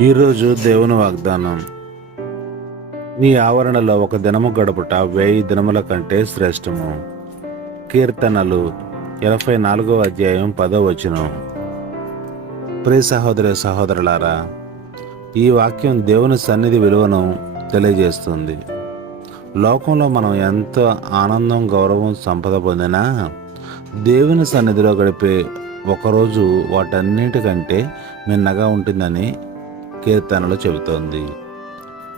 ఈరోజు దేవుని వాగ్దానం. నీ ఆవరణలో ఒక దినము గడుపుట 1000 దినముల కంటే శ్రేష్టము. కీర్తనలు 84 ప్రియ సహోదరి సహోదరులారా, ఈ వాక్యం దేవుని సన్నిధి విలువను తెలియజేస్తుంది. లోకంలో మనం ఎంతో ఆనందం, గౌరవం, సంపద పొందినా దేవుని సన్నిధిలో గడిపే ఒకరోజు వాటన్నిటికంటే మిన్నగా ఉంటుందని కీర్తనలో చెబుతోంది.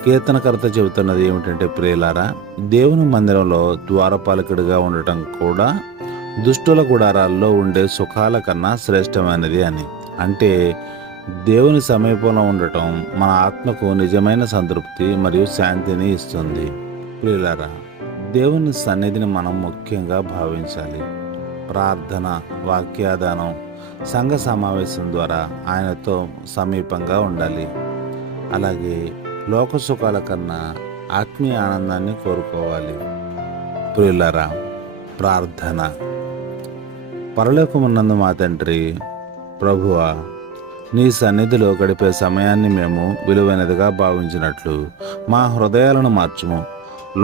కీర్తనకర్త చెబుతున్నది ఏమిటంటే, ప్రియులారా, దేవుని మందిరంలో ద్వారపాలకుడిగా ఉండటం కూడా దుష్టుల గుడారాల్లో ఉండే సుఖాల కన్నా శ్రేష్టమైనది అని. అంటే దేవుని సమీపంలో ఉండటం మన ఆత్మకు నిజమైన సంతృప్తి మరియు శాంతిని ఇస్తుంది. ప్రియులారా, దేవుని సన్నిధిని మనం ముఖ్యంగా భావించాలి. ప్రార్థన, వాక్యాదానం, సంఘ సమావేశం ద్వారా ఆయనతో సమీపంగా ఉండాలి. అలాగే లోక సుఖాల కన్నా ఆత్మీయ ఆనందాన్ని కోరుకోవాలి. ప్రియులారా, ప్రార్థన. పరలోకమున్నందు మా తండ్రి, ప్రభువా, నీ సన్నిధిలో గడిపే సమయాన్ని మేము విలువైనదిగా భావించినట్లు మా హృదయాలను మార్చుము.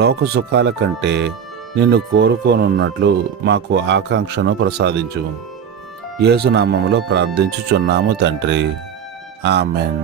లోక సుఖాల కంటే నిన్ను కోరుకోనున్నట్లు మాకు ఆకాంక్షను ప్రసాదించుము. యేసునామములో ప్రార్థించుచున్నాము తండ్రి. ఆమెన్.